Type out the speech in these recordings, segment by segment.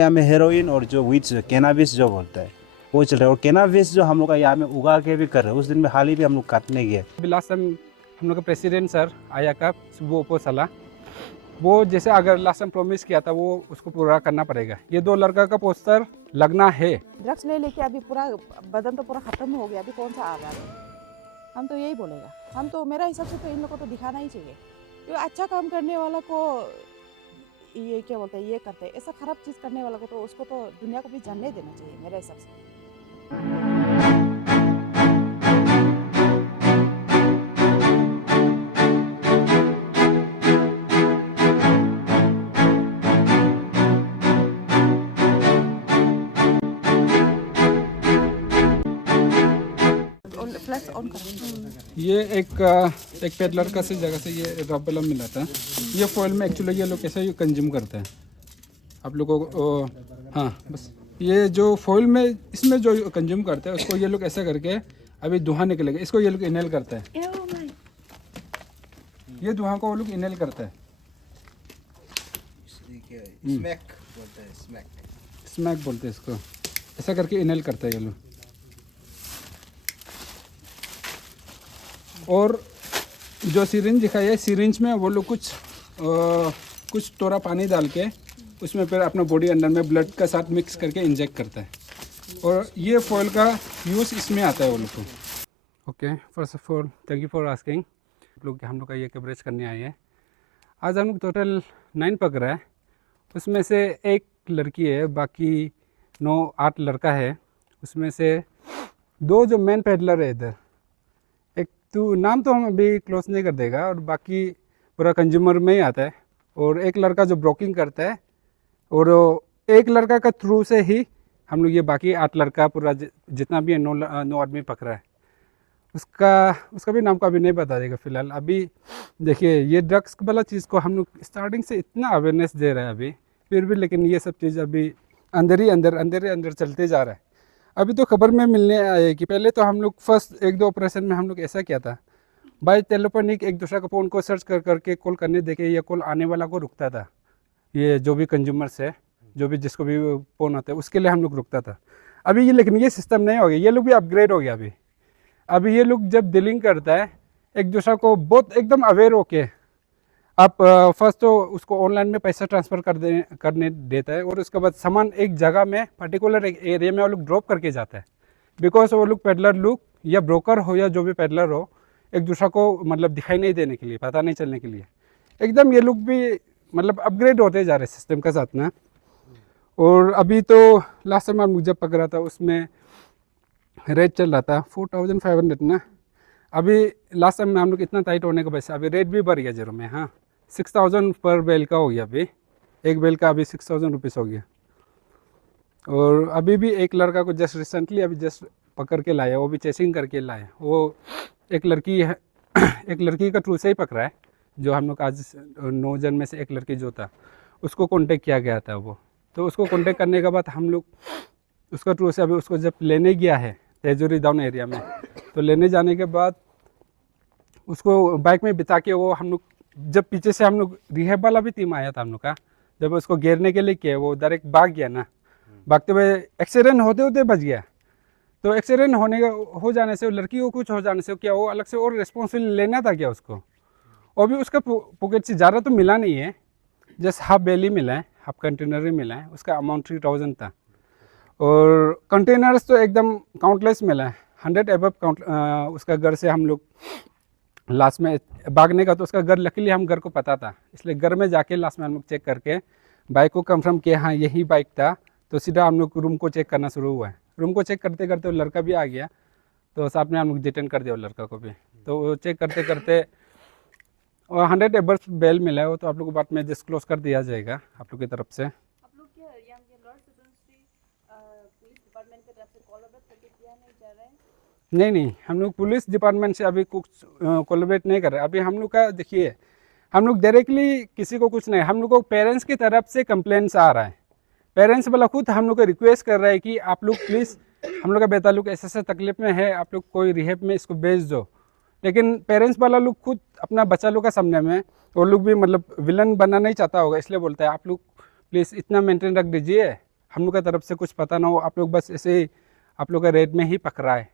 यहाँ में हेरोइन और जो वीड्स कैनाबिस जो बोलता है वो चल रहा है, और कैनाबिस जो हम लोग का यहाँ में उगा के भी कर रहे हैं। उस दिन में हाल ही भी हम लोग काटने गए। अभी लास्ट टाइम हम लोग का प्रेसिडेंट सर आया का वो पोसला, वो जैसे अगर लास्ट टाइम प्रॉमिस किया था वो उसको पूरा करना पड़ेगा। ये 2 लड़का का पोस्टर लगना है। ड्रग्स ले लेके अभी पूरा बदन तो पूरा खत्म हो गया, अभी कौन सा आ रहा है? हम तो यही बोलेगा। हम तो मेरा हिसाब से तो इन लोगों को तो दिखाना ही चाहिए, क्योंकि अच्छा काम करने वाला को ये क्या बोलते हैं, ये करते हैं। ऐसा खराब चीज़ करने वाला को तो उसको तो दुनिया को भी जानने देना चाहिए मेरे हिसाब से। फ्लैश ऑन कर। ये एक पेडलर का से जगह से ये रबलम मिला था। ये फॉइल में एक्चुअली ये लोग कैसे कंज्यूम करते हैं आप लोगों को। हाँ बस ये जो फॉइल में इसमें जो कंज्यूम करते हैं उसको ये लोग ऐसा करके अभी धुआं निकलेगा, इसको ये लोग इनहेल करते हैं। ये धुआं को वो लोग इनहेल करते हैं। स्मैक बोलते हैं इसको। ऐसा करके इनहेल करते हैं ये लोग। और जो सिरिंज दिखाई है, सिरिंज में वो लोग कुछ थोड़ा पानी डाल के उसमें फिर अपना बॉडी अंदर में ब्लड का साथ मिक्स करके इंजेक्ट करता है। और ये फॉइल का यूज़ इसमें आता है वो लोग को। Okay, first of all thank you for asking. हम लोग का ये कवरेज करने आए हैं। आज हम लोग टोटल 9 पकड़ा है। उसमें से एक लड़की है, बाकी 9-8 लड़का है। उसमें से 2 जो मेन पेडलर है इधर, तो नाम तो हम अभी क्लोज नहीं कर देगा, और बाकी पूरा कंज्यूमर में ही आता है। और एक लड़का जो ब्रोकिंग करता है, और एक लड़का का थ्रू से ही हम लोग ये बाकी 8 लड़का पूरा जितना भी है 9 आदमी पकड़ा है। उसका भी नाम को अभी नहीं बता देगा फ़िलहाल। अभी देखिए ये ड्रग्स वाला चीज़ को हम लोग स्टार्टिंग से इतना अवेयरनेस दे रहे हैं अभी, फिर भी लेकिन ये सब चीज़ अभी अंदर चलते जा रहा है। अभी तो खबर में मिलने आए कि पहले तो हम लोग फर्स्ट 1-2 ऑपरेशन में हम लोग ऐसा किया था, बाय टेलीफोनिक एक दूसरे को फ़ोन को सर्च करके कॉल करने देके ये कॉल आने वाला को रुकता था। ये जो भी कंज्यूमर्स है, जो भी जिसको भी फ़ोन आता है उसके लिए हम लोग रुकता था। अभी ये लेकिन ये सिस्टम नहीं हो गया, ये लोग भी अपग्रेड हो गया। अभी ये लोग जब डीलिंग करता है एक दूसरे को बहुत एकदम अवेयर होके आप फर्स्ट तो उसको ऑनलाइन में पैसा ट्रांसफ़र करने देता है, और उसके बाद सामान एक जगह में पर्टिकुलर एक एरिया में वो लोग ड्रॉप करके जाता है। बिकॉज वो लोग पेडलर लोग या ब्रोकर हो या जो भी पेडलर हो, एक दूसरे को मतलब दिखाई नहीं देने के लिए, पता नहीं चलने के लिए एकदम ये लोग भी मतलब अपग्रेड होते जा रहे हैं सिस्टम के साथ ना। और अभी तो लास्ट टाइम हम जब पकड़ा था उसमें रेट चल रहा था 4500 ना। अभी लास्ट टाइम में हम लोग इतना टाइट होने का वजह से अभी रेट भी बढ़ गया जीरो में। हाँ 6000 पर बेल का हो गया। अभी एक बेल का अभी 6000 रुपीज़ हो गया। और अभी भी एक लड़का को जस्ट रिसेंटली अभी जस्ट पकड़ के लाया, वो भी चेसिंग करके लाया। वो एक लड़की है एक लड़की का थ्रू से ही पकड़ा है, जो हम लोग आज 9 जन में से एक लड़की जो था उसको कांटेक्ट किया गया था। वो तो उसको कांटेक्ट करने के बाद हम लोग उसका थ्रू से अभी उसको जब लेने गया है तेजूरी डाउन एरिया में, तो लेने जाने के बाद उसको बाइक में बिता के वो हम लोग जब पीछे से हम लोग रिहैब वाला भी टीम आया था हम लोग का, जब उसको घेरने के लिए किया वो डायरेक्ट भाग गया ना। भागते हुए एक्सीडेंट होते होते बच गया। तो एक्सीडेंट हो जाने से लड़की को कुछ हो जाने से क्या वो अलग से और रिस्पॉन्सिबिलिटी लेना था क्या उसको। और भी उसका पॉकेट से ज़्यादा तो मिला नहीं है, जस्ट हाफ बेली मिला है, हाफ कंटेनर ही मिला है। उसका अमाउंट 3000 था। और कंटेनर्स तो एकदम काउंटलेस मिला है, 100 एबव काउंट। उसका घर से हम लोग लास्ट में भागने का तो उसका घर लकीली हम घर को पता था, इसलिए घर में जाके लास्ट में हम लोग चेक करके बाइक को कंफर्म किया हाँ यही बाइक था। तो सीधा हम लोग रूम को चेक करना शुरू हुआ है। रूम को चेक करते करते वो लड़का भी आ गया, तो साथ में हम लोग डिटेन कर दिया वो लड़का को भी। तो वो चेक करते करते 100 एबव बेल मिला है। वो तो आप लोग को बाद में डिस्क्लोज कर दिया जाएगा आप लोग की तरफ से। आप लोग क्या यहाँ के लॉर्ड सुपरस्ट्री पुलिस डिपार्टमेंट की तरफ से कोलैबोरेट करके किया नहीं जा रहा है? नहीं, हम लोग पुलिस डिपार्टमेंट से अभी कुछ कोलैबोरेट नहीं कर रहे। अभी हम लोग का देखिए, हम लोग डायरेक्टली किसी को कुछ नहीं, हम लोग को पेरेंट्स की तरफ से कंप्लेंट्स आ रहा है। पेरेंट्स वाला खुद हम लोग को रिक्वेस्ट कर रहा है कि आप लोग प्लीज़, हम लोग का बेटा लोग ऐसे तकलीफ में है, आप लोग कोई रिहेब में इसको भेज दो। लेकिन पेरेंट्स वाला लोग खुद अपना बच्चा लोग का सामने में वो लोग भी मतलब विलन बनना नहीं चाहता होगा, इसलिए बोलता है आप लोग प्लीज़ इतना मेंटेन रख दीजिए, हम लोग का तरफ से कुछ पता ना हो, आप लोग बस ऐसे ही आप लोग का रेट में ही पकड़ा है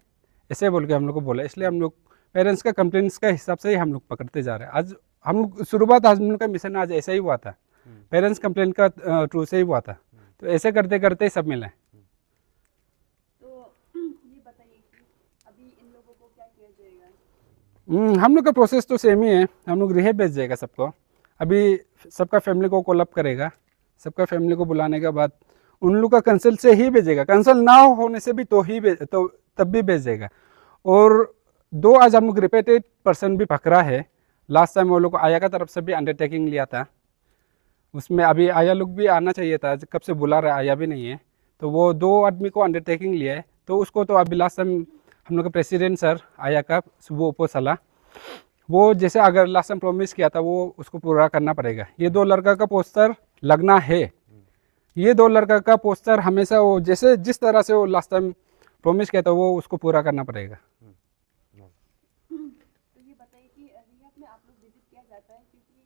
ऐसे बोल के हम लोग को बोला, इसलिए हम लोग पेरेंट्स का कंप्लेंट्स का हिसाब से ही हम लोग पकड़ते जा रहे हैं। आज हम लोग शुरुआत आज हम लोग का मिशन आज ऐसा ही हुआ था, पेरेंट्स कंप्लेंट का थ्रू से ही हुआ था, तो ऐसे करते करते सब मिला है। तो ये बताइए कि अभी इन लोगों को क्या किया जाएगा? हम लोग का प्रोसेस तो सेम ही है, हम लोग रिहेब भेज जाएगा सबको। अभी सबका फैमिली को कॉल अप करेगा, सबका फैमिली को बुलाने के बाद उन लोग का कंसल्ट से ही भेजेगा, कंसल्ट ना होने से भी तो तब भी भेजेगा। और 2 आज हम लोग रिपीटेड पर्सन भी पकड़ा है। लास्ट टाइम वो लोग को आया का तरफ से भी अंडरटेकिंग लिया था, उसमें अभी आया लोग भी आना चाहिए था, कब से बुला रहा है, आया भी नहीं है, तो वो 2 आदमी को अंडरटेकिंग लिया है। तो उसको तो अभी लास्ट टाइम हम लोग का प्रेसिडेंट सर आया का सुबह उपोसला, वो जैसे अगर लास्ट टाइम प्रॉमिस किया था वो उसको पूरा करना पड़ेगा। ये 2 लड़का का पोस्टर लगना है, ये 2 लड़का का पोस्टर हमेशा वो जैसे जिस तरह से वो लास्ट टाइम प्रॉमिस किया था वो उसको पूरा करना पड़ेगा। तो ये बताइए कि रिहैब में आप लोग विजिट किया जाता है, क्योंकि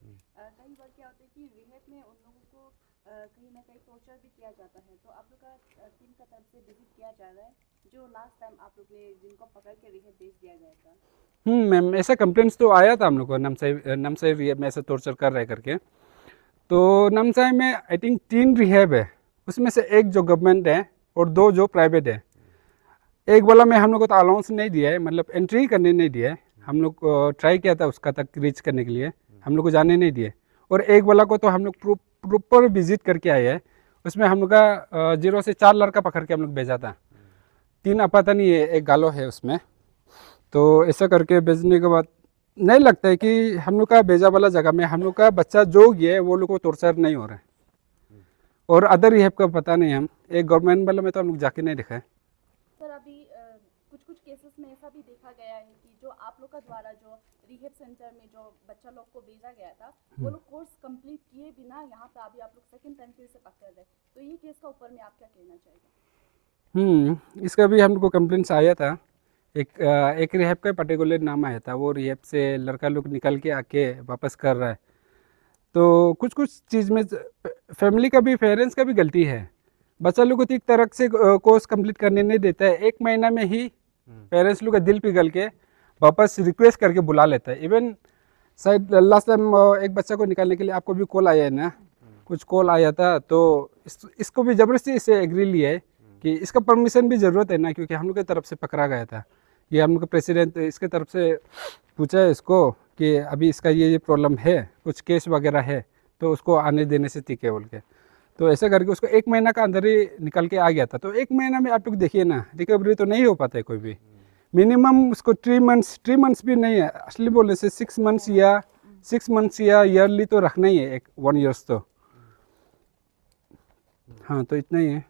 कई बार क्या होता है कि रिहैब में उन लोगों को कहीं ना कहीं टॉर्चर भी किया जाता है, तो आप लोग का टीम का तरफ से विजिट किया जा रहा है, जो लास्ट टाइम आप लोग ने जिनको पकड़ के रिहैब भेज दिया गया था? मैम ऐसा कंप्लेंट्स तो आया था हम लोग को, नमसाई रिहैब में ऐसा टॉर्चर कर रहे करके। तो नमसाई में आई थिंक 3 रिहैब है, उसमें से एक जो गवर्नमेंट है और 2 जो प्राइवेट है। एक वाला में हम लोग को तो अलाउंस नहीं दिया है, मतलब एंट्री करने नहीं दिया है, हम लोग ट्राई किया था उसका तक रीच करने के लिए, हम लोग को जाने नहीं दिए। और एक वाला को तो हम लोग प्रॉपर विजिट करके आए हैं, उसमें हम लोग का 0 से 4 लड़का पकड़ के हम लोग भेजा था, 3 अपाता नहीं है, एक गालो है उसमें। तो ऐसा करके भेजने के बाद नहीं लगता है कि हम लोग का भेजा वाला जगह में हम लोग का बच्चा जो गया है वो लोग को टॉर्चर नहीं हो रहा है। और अदर रिहैब का पता नहीं, हम एक गवर्नमेंट वाला में तो हम लोग जाके नहीं दिखा है। सर अभी कुछ कुछ केसेस में ऐसा भी देखा गया है कि जो आप लोग का द्वारा जो रिहैब सेंटर में जो बच्चा लोग को भेजा गया था, वो लोग कोर्स कंप्लीट किए बिना यहाँ पे अभी आप लोग सेकंड टाइम फिर से पकड़ रहे, तो ये केस का ऊपर में आप क्या कहना चाहेंगे? इसका भी हम लोग को कंप्लेंट्स आया था, एक रिहैब का पर्टिकुलर नाम आया था, वो रिहैब से लड़का लोग निकल के आके वापस कर रहा है। तो कुछ कुछ चीज़ में फैमिली का भी, पेरेंट्स का भी गलती है, बच्चा लोग को ठीक तरह से कोर्स कंप्लीट करने नहीं देता है, 1 महीना में ही पेरेंट्स लोग का दिल पिघल के वापस रिक्वेस्ट करके बुला लेता है। इवन शायद लास्ट टाइम एक बच्चा को निकालने के लिए आपको भी कॉल आया है ना, कुछ कॉल आया था, तो इसको भी ज़बरदस्ती इसे एग्री लिया है कि इसका परमिशन भी ज़रूरत है ना, क्योंकि हम लोग की तरफ से पकड़ा गया था। ये हम लोग का प्रेसिडेंट इसके तरफ से पूछा है इसको कि अभी इसका ये प्रॉब्लम है, कुछ केस वगैरह है, तो उसको आने देने से ठीक है बोल के। तो ऐसा करके उसको 1 महीना का अंदर ही निकल के आ गया था। तो 1 महीना में आप लोग देखिए ना, रिकवरी तो नहीं हो पाता है कोई भी, मिनिमम उसको 3 मंथ्स भी नहीं है, असली बोलने से 6 मंथ्स या ईयरली तो रखना ही है, 1 ईयर्स तो। हाँ, तो इतना ही है।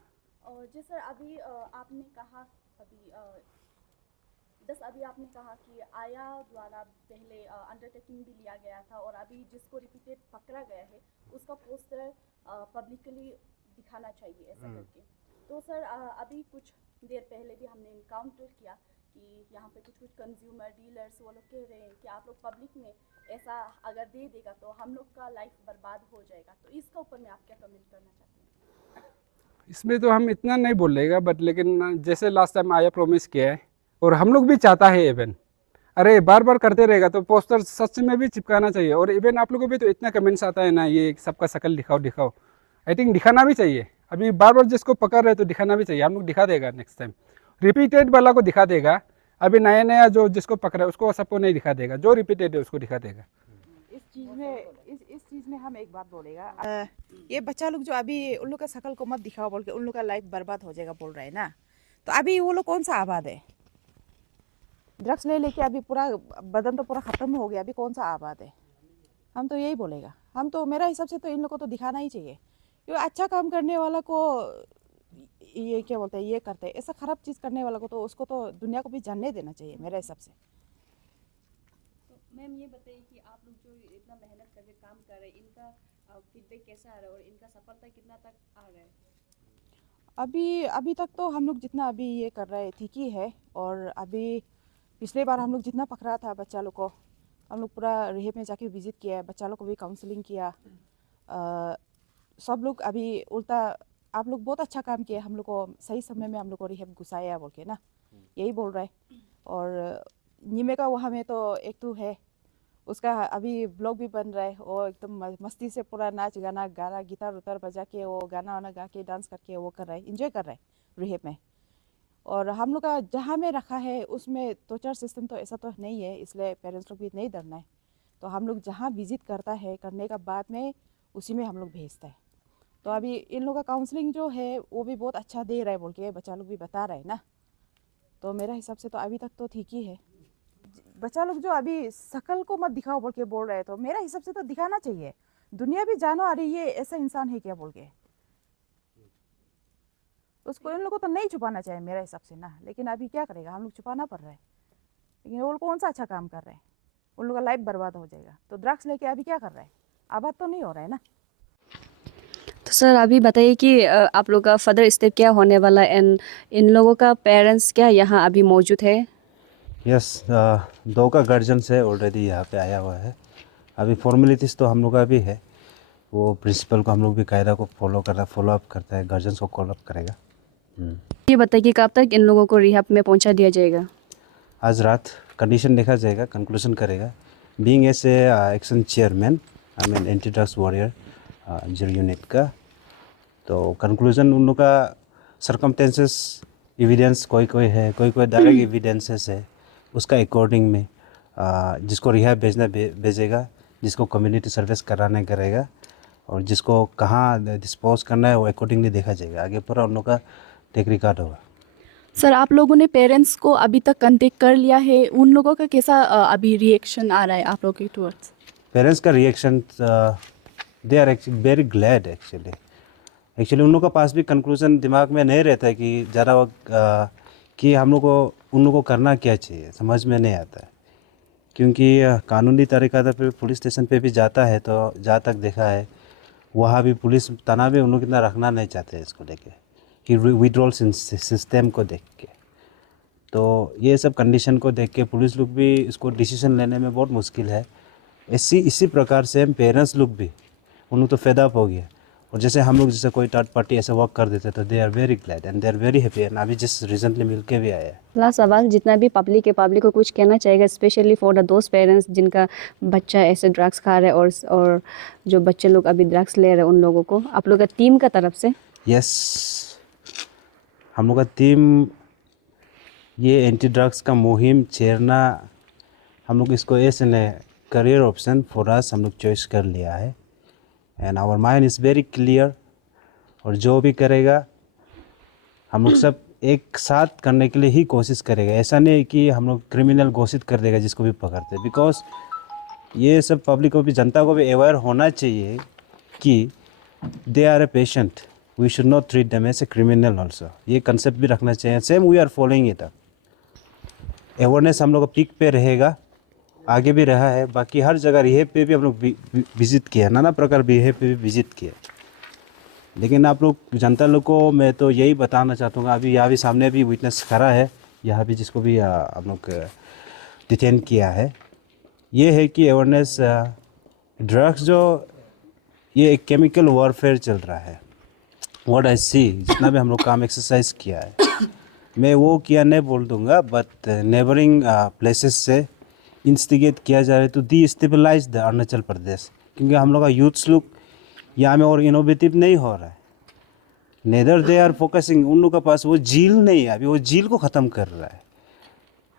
और जी सर अभी आपने कहा अभी आपने कहा कि आया द्वारा पहले अंडरटेकिंग भी लिया गया था, और अभी जिसको रिपीटेड पकड़ा गया है उसका पोस्टर पब्लिकली दिखाना चाहिए ऐसा करके। तो सर अभी कुछ देर पहले भी हमने इनकाउंटर किया कि यहाँ पे कुछ कुछ कंज्यूमर डीलर्स वो लोग कह रहे हैं कि आप लोग पब्लिक में ऐसा अगर दे देगा तो हम लोग का लाइफ बर्बाद हो जाएगा, तो इसका ऊपर में आप क्या कमेंट करना चाहते हैं? इसमें तो हम इतना नहीं बोलेगा, बट लेकिन जैसे लास्ट टाइम आया प्रॉमिस किया है, और हम लोग भी चाहता है इवन, अरे बार बार करते रहेगा तो पोस्टर सच में भी चिपकाना चाहिए। और इवन आप लोगों को भी तो इतना कमेंट्स आता है ना, ये सबका शकल दिखाओ, आई थिंक दिखाना भी चाहिए। अभी बार बार जिसको पकड़ रहे तो दिखाना भी चाहिए, हम लोग दिखा देगा नेक्स्ट टाइम, रिपीटेड वाला को दिखा देगा। अभी नया जो जिसको पकड़ा है उसको सबको नहीं दिखा देगा, जो रिपीटेड है उसको दिखा देगा। इस चीज़ में हम एक बात बोलेगा, ये बच्चा लोग जो अभी उन लोग का शकल को मत दिखाओ बोल के उन लोग का लाइफ बर्बाद हो जाएगा बोल रहे हैं ना, तो अभी वो लोग कौन सा आबाद है? ड्रग्स ले लेके अभी पूरा बदन तो पूरा ख़त्म हो गया, अभी कौन सा आबाद है? हम तो यही बोलेगा, हम तो मेरा हिसाब से तो इन लोग को तो दिखाना ही चाहिए, क्योंकि अच्छा काम करने वाला को ये क्या बोलते हैं, ये करते हैं, ऐसा ख़राब चीज़ करने वाला को तो उसको तो दुनिया को भी जानने देना चाहिए मेरे हिसाब से। तो मैम ये बताइए कि आप लोग जो इतना मेहनत करके काम कर रहे हैं, इनका फीडबैक कैसा आ रहा है और इनका सफलता कितना तक आ रहा है? अभी तक तो हम लोग जितना अभी ये कर रहे ठीक ही है, और अभी पिछले बार हम लोग जितना पकड़ा था बच्चा लोग को, हम लोग पूरा रिहेब में जाके विजिट किया है, बच्चा लोग को भी काउंसलिंग किया, सब लोग अभी उल्टा आप लोग बहुत अच्छा काम किए, हम लोग को सही समय में हम लोग को रिहेब घुसाया बोल के ना, यही बोल रहे। और नीमे का वहाँ में तो एक तो है, उसका अभी ब्लॉग भी बन रहा है, वो एकदम मस्ती से पूरा नाच गाना गाना गिटार उतार बजा के वो गाना वाना गा के डांस करके वो कर रहा है, इंजॉय कर रहा है रिहेब में। और हम लोग का जहाँ में रखा है उसमें टॉर्चर सिस्टम तो ऐसा तो नहीं है, इसलिए पेरेंट्स लोग भी नहीं डरना है। तो हम लोग जहाँ विजिट करता है करने का बाद में उसी में हम लोग भेजता है। तो अभी इन लोगों का काउंसलिंग जो है वो भी बहुत अच्छा दे रहा है बोल के बच्चा लोग भी बता रहा है ना। तो मेरा हिसाब से तो अभी तक तो ठीक ही है। बच्चा लोग जो अभी शकल को मत दिखाओ बोल के बोल रहे हैं, तो मेरा हिसाब से तो दिखाना चाहिए, दुनिया भी जानो अरे ये ऐसा इंसान है क्या बोल के। उसको इन लोगों को तो नहीं छुपाना चाहिए मेरे हिसाब से ना, लेकिन अभी क्या करेगा, हम लोग छुपाना पड़ रहा है। लेकिन वो लोग कौन सा अच्छा काम कर रहे हैं, उन लोग का लाइफ बर्बाद हो जाएगा। तो ड्रग्स लेके अभी क्या कर रहा है, आबाद तो नहीं हो रहा है ना। तो सर अभी बताइए कि आप लोग का फर्दर स्टेप क्या होने वाला, एंड इन लोगों का पेरेंट्स क्या यहाँ अभी मौजूद है? यस, 2 का गार्जियंस है ऑलरेडी यहाँ पे आया हुआ है। अभी फॉर्मेलिटीज़ तो हम लोग का भी है, वो प्रिंसिपल को हम लोग भी कायदा को फॉलो अप करता है, गार्जियंस को कॉल अप करेगा। ये बताइए कि कब तक इन लोगों को रिहैब में पहुँचा दिया जाएगा? आज रात कंडीशन देखा जाएगा, कंक्लूजन करेगा। Being as a action chairman, I mean anti drugs warrior 0 unit का, तो कंक्लूजन उन लोग का सर्कमटेंसेस एविडेंस कोई है, कोई डायरेक्ट एविडेंसेस है, उसका अकॉर्डिंग में जिसको रिहैब भेजना भेजेगा, जिसको कम्युनिटी सर्विस कराने करेगा, और जिसको कहाँ डिस्पोज करना है वो अकॉर्डिंगली देखा जाएगा। आगे पूरा उन लोग का टेक रिकॉर्ड होगा। सर आप लोगों ने पेरेंट्स को अभी तक कांटेक्ट कर लिया है, उन लोगों का कैसा अभी रिएक्शन आ रहा है आप लोगों के टुवर्ड्स? पेरेंट्स का reaction, they are actually very glad. Actually उन लोगों का पास भी कंक्लूजन दिमाग में नहीं रहता है कि ज़्यादा वक्त कि हम लोग को उन लोगों को करना क्या चाहिए, समझ में नहीं आता है। क्योंकि कानूनी तरीका पे पुलिस स्टेशन पे भी जाता है, तो जहाँ तक देखा है वहाँ भी पुलिस तना भी उन लोग इतना रखना नहीं चाहते हैं इसको लेके, कि विड्रॉल सिस्टम को देख के। तो ये सब कंडीशन को देख के पुलिस लोग भी इसको डिसीजन लेने में बहुत मुश्किल है। इसी प्रकार से हम पेरेंट्स लोग भी उन लोग तो फेड अप हो गया, और जैसे हम लोग जैसे कोई थर्ड पार्टी ऐसे वर्क कर देते तो they are very glad and they are very happy. And अभी जिस रिसेंटली मिल के भी आया है। लास्ट सवाल, जितना भी पब्लिक है, पब्लिक को कुछ कहना चाहेगा, स्पेशली फॉर द दोस्त पेरेंट्स जिनका बच्चा ऐसे ड्रग्स खा रहे हैं, और जो बच्चे लोग अभी ड्रग्स ले रहे हैं, उन लोगों को आप लोग का टीम का तरफ से? यस, हम लोग का टीम ये एंटी ड्रग्स का मुहिम छेड़ना, हम लोग इसको as an career option for us हम लोग चॉइस कर लिया है। And our mind is very clear, और जो भी करेगा हम लोग सब एक साथ करने के लिए ही कोशिश करेगा। ऐसा नहीं कि हम लोग क्रिमिनल घोषित कर देगा जिसको भी पकड़ते, बिकॉज ये सब पब्लिक को भी, जनता को भी अवेयर होना चाहिए कि they are a patient, we should not treat them as a criminal also. ये कंसेप्ट भी रखना चाहिए। Same we are following it up. Awareness हम लोग का पीक पे रहेगा, आगे भी रहा है। बाकी हर जगह रिहेब पे भी हम लोग विजिट किया, नाना प्रकार रिहेब पे भी विजिट किया। लेकिन आप लोग जनता लोग को मैं तो यही बताना चाहता हूँ, अभी यहाँ भी सामने भी विटनेस खड़ा है, यहाँ भी जिसको भी हम लोग डिटेन किया है, ये है कि अवेयरनेस ड्रग्स जो ये एक केमिकल वॉरफेयर चल रहा है। व्हाट आई सी, जितना भी हम लोग काम एक्सरसाइज किया है, मैं वो किया नहीं बोल दूंगा, बट नेबरिंग प्लेसेस से इंस्टिगेट किया जा रहा है to destabilise the Arunachal Pradesh. क्योंकि हम लोग का यूथ्स लोग यहाँ में और इनोवेटिव नहीं हो रहा है, नेदर दे आर फोकसिंग, उन लोग के पास वो झील नहीं है, अभी वो झील को ख़त्म कर रहा है।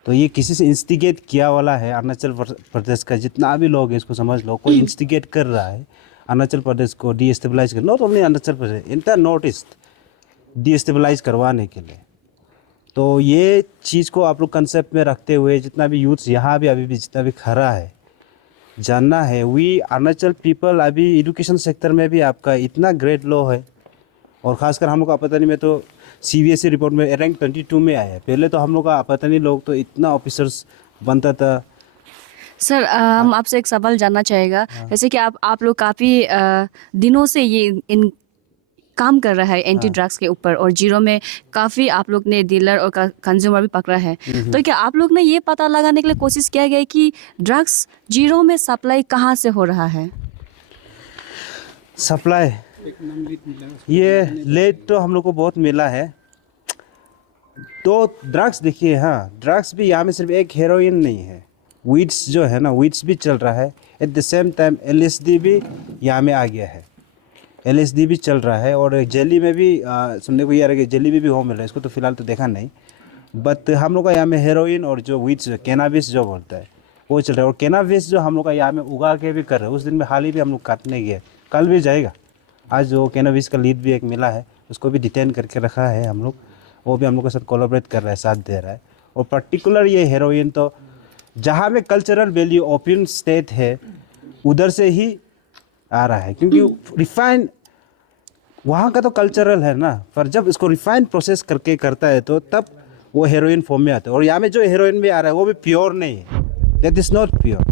तो ये किसी से इंस्टिगेट किया वाला है। अरुणाचल प्रदेश का जितना भी लोग है इसको समझ लो, कोई इंस्टिगेट कर रहा है अरुणाचल प्रदेश को डीस्टेबलाइज कर, not only Arunachal Pradesh, entire north east destabilise करवाने के लिए। तो ये चीज़ को आप लोग कंसेप्ट में रखते हुए जितना भी यूथ्स यहाँ भी अभी भी जितना भी खड़ा है, जानना है वी अरुणाचल पीपल अभी एजुकेशन सेक्टर में भी आपका इतना ग्रेड लो है। और ख़ासकर हम लोग का पता नहीं, मैं तो CBSE रिपोर्ट में रैंक 22 में आया है। पहले तो हम लोग का पता नहीं, लोग तो इतना ऑफिसर्स बनता था। सर हम आपसे एक सवाल जानना चाहेगा, जैसे कि आप लोग काफ़ी दिनों से ये इन काम कर रहा है एंटी ड्रग्स के ऊपर, और जीरो में काफ़ी आप लोग ने डीलर और कंज्यूमर भी पकड़ा है, तो क्या आप लोग ने ये पता लगाने के लिए कोशिश किया गया कि ड्रग्स जीरो में सप्लाई कहाँ से हो रहा है? सप्लाई एक नाम लीड मिला है उसको। ये लेट तो हम लोग को बहुत मिला है। तो ड्रग्स देखिए, हाँ ड्रग्स भी यहाँ में सिर्फ एक हेरोइन नहीं है, वीड्स जो है ना, वीड्स भी चल रहा है। At the same time LSD भी यहाँ में आ गया है, LSD भी चल रहा है। और जेली में भी सुनने को ये आ रहा है कि जेली में भी हो मिल रहा है, इसको तो फिलहाल तो देखा नहीं। बट हम लोग का यहाँ में हेरोइन और जो वीड्स कैनाबिस जो बोलता है वो चल रहा है। और कैनाबिस जो हम लोग का यहाँ में उगा के भी कर रहे हैं, उस दिन में हाल ही भी हम लोग काटने गए, कल भी जाएगा। आज जो कैनाबिस का लीड भी एक मिला है, उसको भी डिटेन करके रखा है हम लोग, वो भी हम लोग के साथ कोलैबोरेट कर रहा है, साथ दे रहा है। और पर्टिकुलर ये हेरोइन तो जहाँ में कल्चरल वैल्यू ओपियम स्टेट है उधर से ही आ रहा है, क्योंकि रिफाइन वहाँ का तो कल्चरल है ना, पर जब इसको रिफाइन प्रोसेस करके करता है तो तब वो हेरोइन फॉर्म में आता है। और यहाँ में जो हेरोइन भी आ रहा है वो भी प्योर नहीं है, दैट इज़ नॉट प्योर,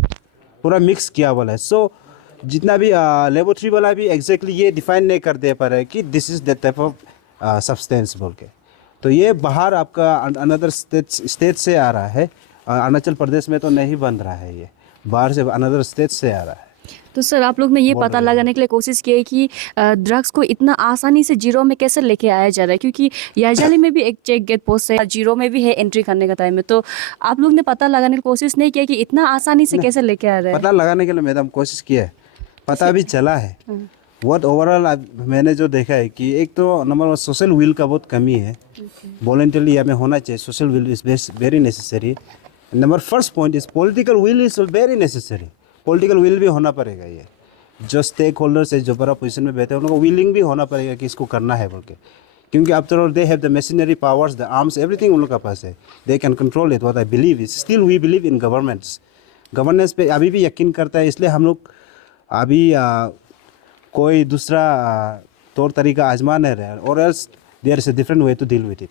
पूरा मिक्स किया वाला है। सो जितना भी लेबोरेटरी वाला भी एग्जैक्टली ये डिफाइन नहीं कर दे पा रहा है कि this is that type of substance बोल के। तो ये बाहर आपका अनदर स्टेट से आ रहा है, अरुणाचल प्रदेश में तो नहीं बन रहा है, ये बाहर से अनदर स्टेट से आ रहा है। तो सर आप लोग ने ये पता लगाने के लिए कोशिश की है कि ड्रग्स को इतना आसानी से जीरो में कैसे लेके आया जा रहा है, क्योंकि याजाली में भी एक चेक गेट पोस्ट है, जीरो में भी है एंट्री करने का टाइम में। तो आप लोग ने पता लगाने की कोशिश नहीं किया कि इतना आसानी से कैसे लेके आ रहा है? पता लगाने के लिए मैडम कोशिश की है, पता भी चला है। बहुत ओवरऑल मैंने जो देखा है कि एक तो नंबर वन सोशल विल का बहुत कमी है, वॉलंटरली हमें होना चाहिए, social will is very necessary. Number first point is political will is very necessary, political will भी होना पड़ेगा। ये जो स्टेक होल्डर्स है, जो बड़ा पोजीशन में बैठे हैं, उनको विलिंग भी होना पड़ेगा कि इसको करना है बोल के, क्योंकि after all they have the machinery powers, the arms, everything उन लोग के पास है, they can control it. What I believe is still we believe in governments, governance पे अभी भी यकीन करता है, इसलिए हम लोग अभी कोई दूसरा तौर तरीका आजमा नहीं रहे, और else there is a different way to deal with it.